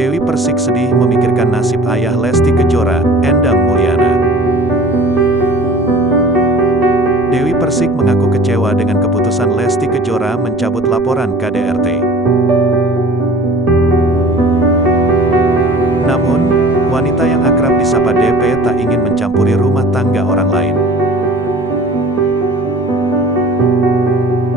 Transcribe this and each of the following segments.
Dewi Persik sedih memikirkan nasib ayah Lesti Kejora, Endang Mulyana. Dewi Persik mengaku kecewa dengan keputusan Lesti Kejora mencabut laporan KDRT. Namun, wanita yang akrab disapa DP tak ingin mencampuri rumah tangga orang lain.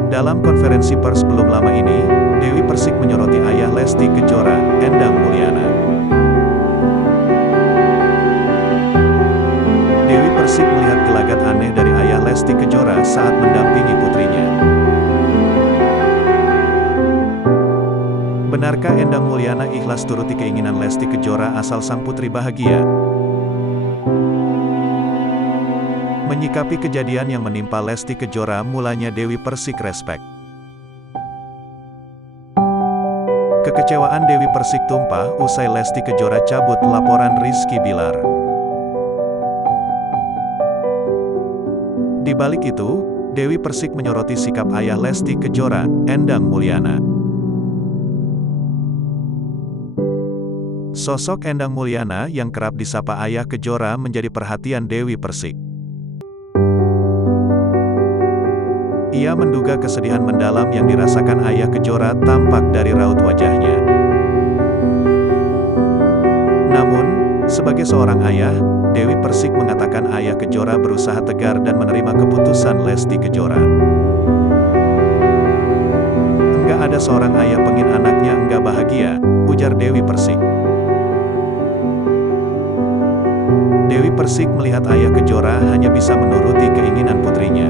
Dalam konferensi pers belum lama ini, Dewi Persik menyoroti ayah Lesti Kejora, Endang Mulyana. Dewi Persik melihat gelagat aneh dari ayah Lesti Kejora saat mendampingi putrinya. Benarkah Endang Mulyana ikhlas turuti keinginan Lesti Kejora asal sang putri bahagia? Menyikapi kejadian yang menimpa Lesti Kejora, mulanya Dewi Persik respek. Kekecewaan Dewi Persik tumpah usai Lesti Kejora cabut laporan Rizky Bilar. Di balik itu, Dewi Persik menyoroti sikap ayah Lesti Kejora, Endang Mulyana. Sosok Endang Mulyana yang kerap disapa ayah Kejora menjadi perhatian Dewi Persik. Ia menduga kesedihan mendalam yang dirasakan ayah Kejora tampak dari raut wajahnya. Namun, sebagai seorang ayah, Dewi Persik mengatakan ayah Kejora berusaha tegar dan menerima keputusan Lesti Kejora. "Enggak ada seorang ayah pengen anaknya enggak bahagia," ujar Dewi Persik. Dewi Persik melihat ayah Kejora hanya bisa menuruti keinginan putrinya.